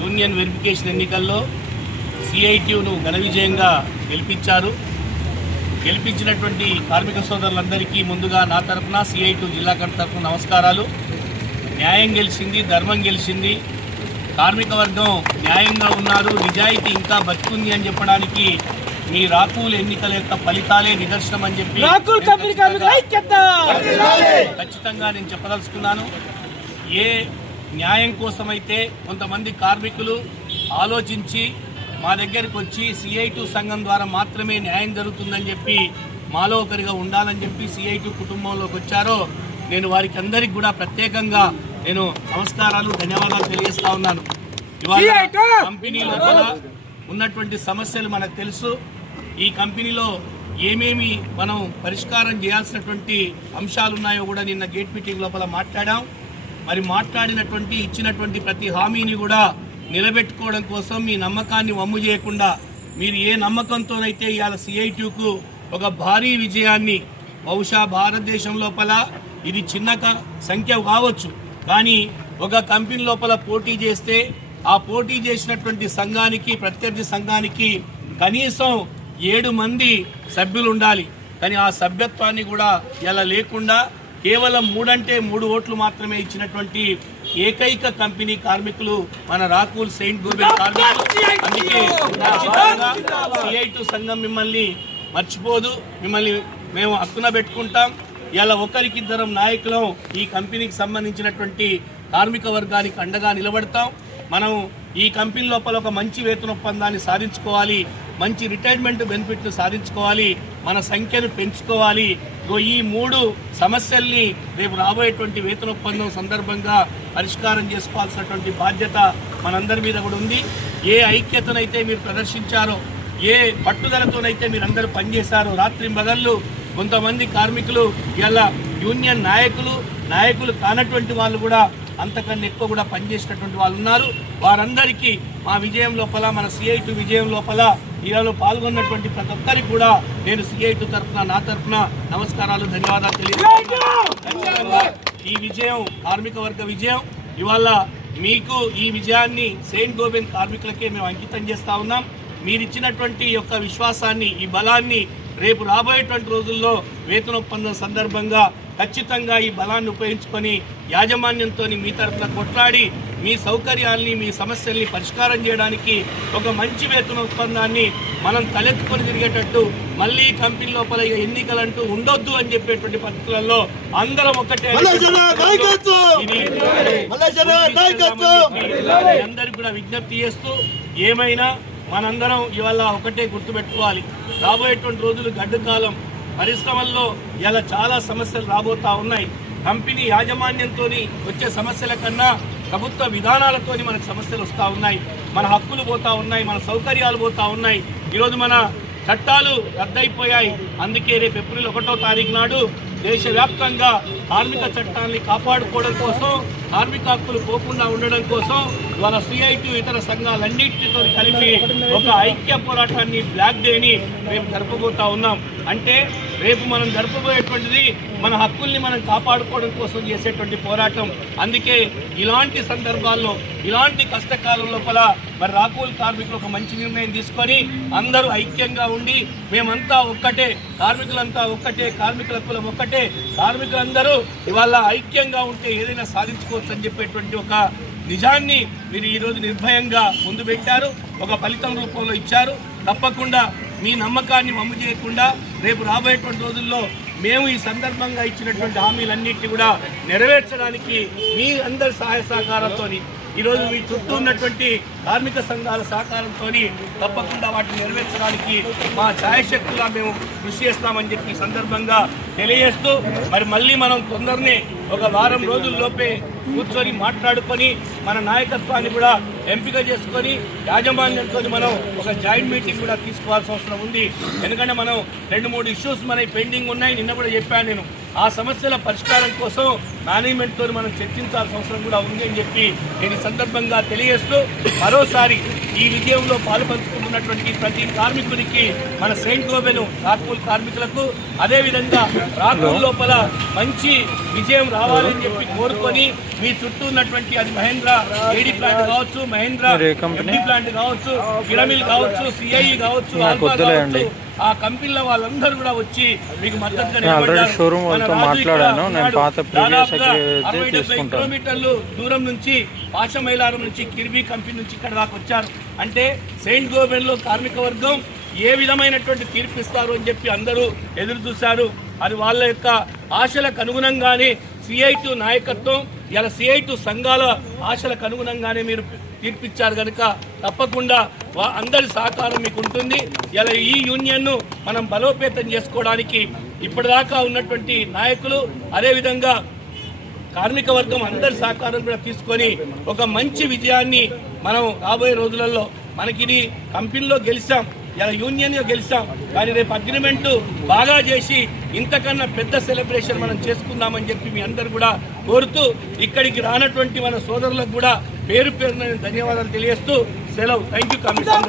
Union verification ఎన్నికల్లో సిఐటియును ఘన విజయంగా గెలిపించారు. గెలిపించినటువంటి కార్మిక సోదరులందరికీ ముందుగా నా తరఫున సిఐటియు జిల్లా కమిటీ తరఫున నమస్కారాలు. న్యాయం గెలిచింది, ధర్మం గెలిచింది, కార్మిక వర్గం న్యాయంగా ఉన్నారు, నిజాయితీ ఇంకా బతుకుంది అని చెప్పడానికి మీ రాకూల్ ఎన్నికల యొక్క ఫలితాలే నిదర్శనం అని చెప్పి ఖచ్చితంగా నేను చెప్పదలుచుకున్నాను. ఏ న్యాయం కోసమైతే కొంతమంది కార్మికులు ఆలోచించి మా దగ్గరికి వచ్చి సిఐటియు సంఘం ద్వారా మాత్రమే న్యాయం జరుగుతుందని చెప్పి మాలో ఒకరిగా ఉండాలని చెప్పి సిఐటియు కుటుంబంలోకి వచ్చారో నేను వారికి అందరికి కూడా ప్రత్యేకంగా నేను నమస్కారాలు, ధన్యవాదాలు తెలియజేస్తా ఉన్నాను. ఇవాళ కంపెనీ లోపల ఉన్నటువంటి సమస్యలు మనకు తెలుసు. ఈ కంపెనీలో ఏమేమి మనం పరిష్కారం చేయాల్సినటువంటి అంశాలు ఉన్నాయో కూడా నిన్న గేట్ మీటింగ్ లోపల మాట్లాడాం. మరి మాట్లాడినటువంటి ఇచ్చినటువంటి ప్రతి హామీని కూడా నిలబెట్టుకోవడం కోసం మీ నమ్మకాన్ని వమ్ము చేయకుండా మీరు ఏ నమ్మకంతోనైతే ఇవాళ సిఐటియుకు ఒక భారీ విజయాన్ని, బహుశా భారతదేశం లోపల ఇది చిన్న సంఖ్య కావచ్చు, కానీ ఒక కంపెనీ లోపల పోటీ చేస్తే ఆ పోటీ చేసినటువంటి సంఘానికి, ప్రత్యర్థి సంఘానికి కనీసం 7 మంది సభ్యులు ఉండాలి. కానీ ఆ సభ్యత్వాన్ని కూడా ఇలా లేకుండా కేవలం 3 అంటే 3 ఓట్లు మాత్రమే ఇచ్చినటువంటి ఏకైక కంపెనీ కార్మికులు మన రాకూల్ సెయింట్ గోబెల్ కార్మికులు. అందుకే సిఐటియు సంఘం మిమ్మల్ని మర్చిపోదు, మిమ్మల్ని మేము హక్కున పెట్టుకుంటాం. ఇలా ఒకరికిద్దరం నాయకులం ఈ కంపెనీకి సంబంధించినటువంటి కార్మిక వర్గానికి అండగా నిలబడతాం. మనం ఈ కంపెనీ లోపల ఒక మంచి వేతన ఒప్పందాన్ని సాధించుకోవాలి, మంచి రిటైర్మెంట్ బెనిఫిట్లు సాధించుకోవాలి, మన సంఖ్యను పెంచుకోవాలి. ఈ 3 సమస్యల్ని రేపు రాబోయేటువంటి వేతన ఒప్పందం సందర్భంగా పరిష్కారం చేసుకోవాల్సినటువంటి బాధ్యత మనందరి మీద కూడా ఉంది. ఏ ఐక్యతనైతే మీరు ప్రదర్శించారో, ఏ పట్టుదలతోనైతే మీరందరూ పనిచేశారో, రాత్రింబగళ్ళు కొంతమంది కార్మికులు ఇలా యూనియన్ నాయకులు కానటువంటి వాళ్ళు కూడా అంతకన్నా ఎక్కువ కూడా పనిచేసినటువంటి వాళ్ళు ఉన్నారు. వారందరికీ మా విజయం లోపల, మన సిఐటియు విజయం లోపల ఈరోజు పాల్గొన్నటువంటి ప్రతి ఒక్కరికి కూడా నేను సిఐటియు తరఫున, నా తరఫున నమస్కారాలు, ధన్యవాదాలు తెలియజేస్తున్నాను. ఈ విజయం కార్మిక వర్గ విజయం. ఇవాళ మీకు ఈ విజయాన్ని సెయింట్ గోబెల్ కార్మికులకే మేము అంకితం చేస్తా ఉన్నాం. మీరిచ్చినటువంటి యొక్క విశ్వాసాన్ని, ఈ బలాన్ని రేపు రాబోయేటువంటి రోజుల్లో వేతన ఒప్పందం సందర్భంగా ఖచ్చితంగా ఈ బలాన్ని ఉపయోగించుకొని యాజమాన్యంతో మీ తరఫున కొట్లాడి మీ సౌకర్యాల్ని, మీ సమస్యల్ని పరిష్కారం చేయడానికి ఒక మంచి వేతన ఒప్పందాన్ని మనం తలెత్తుకొని తిరిగేటట్టు మళ్ళీ కంపెనీ లోపల ఎన్నికలంటూ ఉండొద్దు అని చెప్పేటువంటి పద్ధతులలో అందరం ఒకటే అందరికి కూడా విజ్ఞప్తి చేస్తూ, ఏమైనా మనందరం ఇవాళ ఒకటే గుర్తుపెట్టుకోవాలి. రాబోయేటువంటి రోజులు గడ్డు కాలం. పరిశ్రమల్లో ఇలా చాలా సమస్యలు రాబోతా ఉన్నాయి. కంపెనీ యాజమాన్యంతో వచ్చే సమస్యల కన్నా ప్రభుత్వ విధానాలతో మనకు సమస్యలు వస్తూ ఉన్నాయి. మన హక్కులు పోతా ఉన్నాయి, మన సౌకర్యాలు పోతా ఉన్నాయి. ఈరోజు మన చట్టాలు రద్దయిపోయాయి. అందుకే రేపు ఏప్రిల్ 1వ తారీఖు నాడు దేశవ్యాప్తంగా కార్మిక చట్టాన్ని కాపాడుకోవడం కోసం, కార్మిక హక్కులు పోకుండా ఉండడం కోసం ఇవాళ సిఐటియు ఇతర సంఘాలన్నింటితో కలిపి ఒక ఐక్య పోరాటాన్ని, బ్లాక్ డేని మేము జరపబోతా ఉన్నాం. అంటే రేపు మనం జరపబోయేటువంటిది మన హక్కుల్ని మనం కాపాడుకోవడం కోసం చేసేటువంటి పోరాటం. అందుకే ఇలాంటి సందర్భాల్లో, ఇలాంటి కష్టకాలం లోపల మరి రాకూల్ కార్మికులు ఒక మంచి నిర్ణయం తీసుకొని అందరూ ఐక్యంగా ఉండి మేమంతా ఒక్కటే, కార్మికులంతా ఒక్కటే, కార్మికుల కులం ఒక్కటే, కార్మికులందరూ ఇవాళ ఐక్యంగా ఉంటే ఏదైనా సాధించుకోవచ్చు అని చెప్పేటువంటి ఒక నిజాన్ని మీరు ఈరోజు నిర్భయంగా ముందు పెట్టారు, ఒక ఫలితం రూపంలో ఇచ్చారు. తప్పకుండా మీ నమ్మకాన్ని వమ్ము చేయకుండా రేపు రాబోయేటువంటి రోజుల్లో మేము ఈ సందర్భంగా ఇచ్చినటువంటి హామీలన్నింటినీ కూడా నెరవేర్చడానికి మీ అందరి సహాయ సహకారంతో, ఈరోజు మీ చుట్టూ ఉన్నటువంటి కార్మిక సంఘాల సహకారంతో తప్పకుండా వాటిని నెరవేర్చడానికి మా ఛాయశక్తులా మేము కృషి చేస్తామని చెప్పి ఈ సందర్భంగా తెలియజేస్తూ, మరి మళ్ళీ మనం తొందరనే ఒక వారం రోజుల్లోపే కూర్చొని మాట్లాడుకొని మన నాయకత్వాన్ని కూడా ఎంపిక చేసుకొని యాజమాన్యంతో మనం ఒక జాయింట్ మీటింగ్ కూడా తీసుకోవాల్సిన అవసరం ఉంది. ఎందుకంటే మనం 2-3 ఇష్యూస్ మనకి పెండింగ్ ఉన్నాయి. నిన్న కూడా చెప్పాను నేను, ఆ సమస్యల పరిష్కారం కోసం మేనేజ్మెంట్తో మనం చర్చించాల్సిన అవసరం కూడా ఉంది అని చెప్పి నేను ఈ సందర్భంగా తెలియజేస్తూ, మరోసారి ఈ విజయంలో పాలుపంచుకుంటున్నటువంటి ప్రతి కార్మికునికి, మన సెయింట్ గోబెన్ రాకూల్ కార్మికులకు, అదేవిధంగా రాకూల్ లోపల మంచి విజయం రావాలని చెప్పి కోరుకొని మీ చుట్టూ ఉన్నటువంటి అది మహేంద్ర ఏడీ ప్లాంట్ కావచ్చు, మహేంద్ర ఎండీ ప్లాంట్ కావచ్చు, పిరమిల్ కావచ్చు, సిఐఈ కావచ్చు, ఆల్ఫా కావచ్చు, ఆ కంపెనీల వాళ్ళందరూ కూడా వచ్చి మీకు మద్దతుగా నిలబడ్డారు. 60-70 కిలోమీటర్లు దూరం నుంచి పాషమైలారం నుంచి కిర్బీ కంపెనీ నుంచి ఇక్కడ దాకా వచ్చారు. అంటే సెయింట్ గోబెన్లో కార్మిక వర్గం ఏ విధమైనటువంటి తీర్పు ఇస్తారు అని చెప్పి అందరూ ఎదురు చూశారు. అది వాళ్ళ యొక్క ఆశలకు అనుగుణంగానే CI2 నాయకత్వం, ఇలా CI2 సంఘాల ఆశలకు అనుగుణంగానే మీరు తీర్పిచ్చారు కనుక తప్పకుండా అందరి సహకారం మీకు ఉంటుంది. ఇలా ఈ యూనియన్ను మనం బలోపేతం చేసుకోవడానికి ఇప్పటిదాకా ఉన్నటువంటి నాయకులు, అదేవిధంగా కార్మిక వర్గం అందరి సహకారం కూడా తీసుకొని ఒక మంచి విజయాన్ని మనం రాబోయే రోజులలో, మనకి ఇది కంపెనీలో గెలిచాం, ఇలా యూనియన్గా గెలిచాం, కానీ రేపు అగ్రిమెంట్ బాగా చేసి ఇంతకన్నా పెద్ద సెలబ్రేషన్ మనం చేసుకుందామని చెప్పి మీ అందరు కూడా కోరుతూ, ఇక్కడికి రానటువంటి మన సోదరులకు కూడా పేరు పేరున ధన్యవాదాలు తెలియజేస్తూ సెలవు. Thank you commission.